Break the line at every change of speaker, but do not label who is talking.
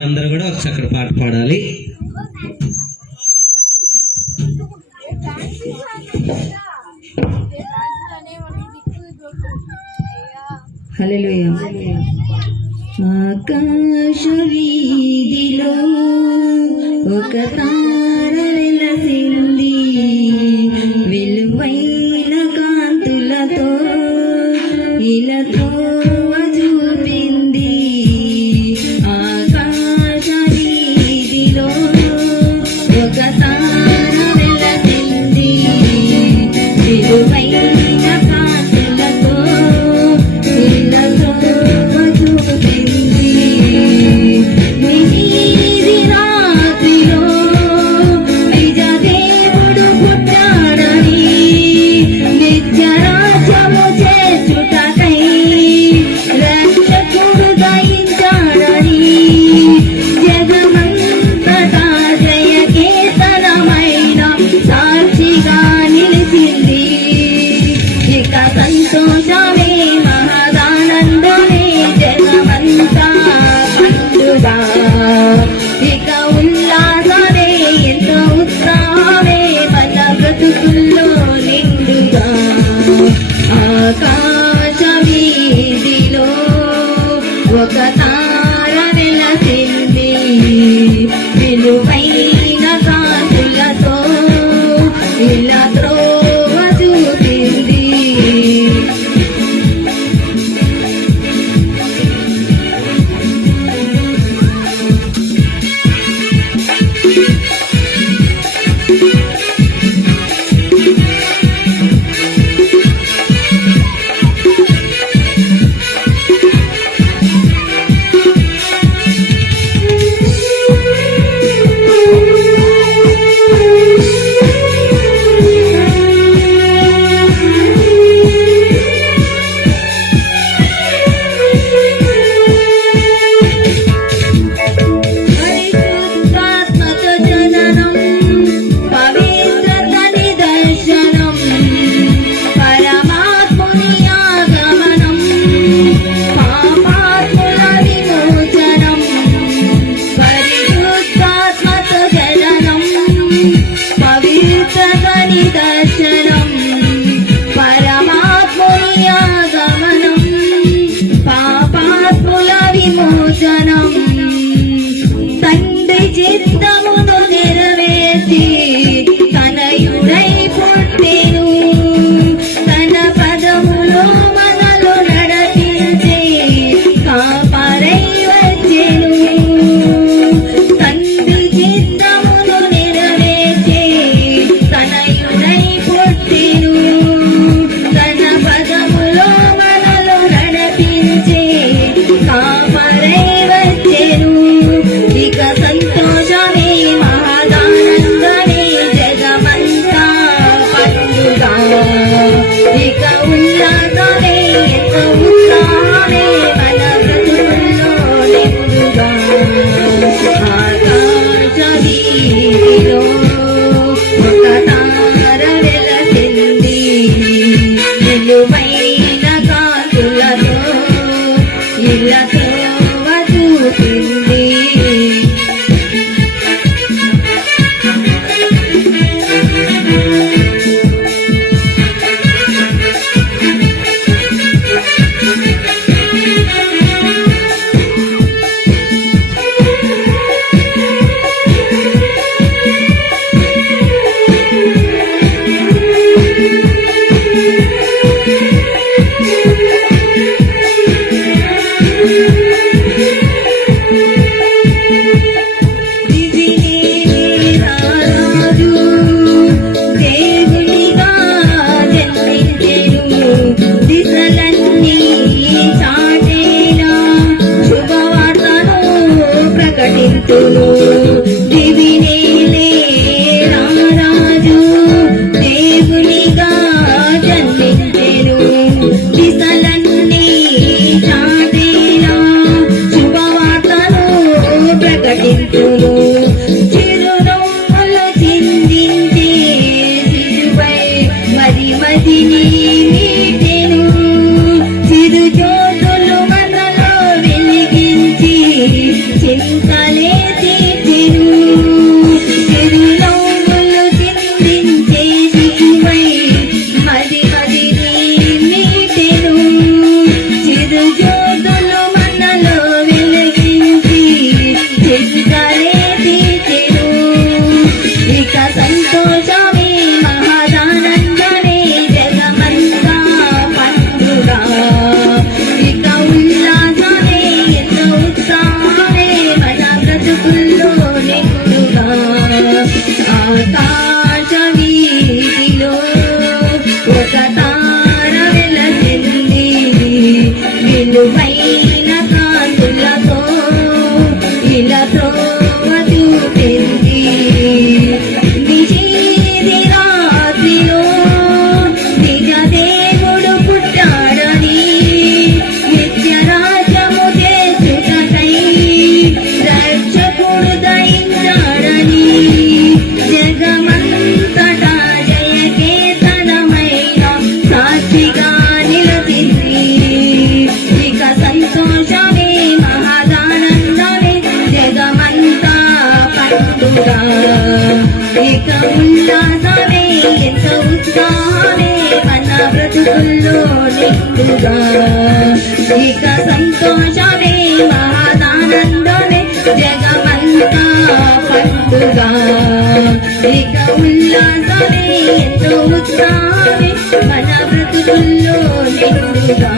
అందరూ కూడా ఒక చక్కటి పాట పాడాలి.
ఆకాశ వీధిలో ఒక తా ఒక తార నెలసింది విలువై Margarita 你俩。నిండుగానే మన బ్రతుకుల్లో నిండుగా ఇక సంతోషమే మహాదానందమే జగమంతా పండుగ. ఇక ఉల్లాసమే ఎంతో ఉత్సాహమే మన బ్రతుకుల్లో నిండుగా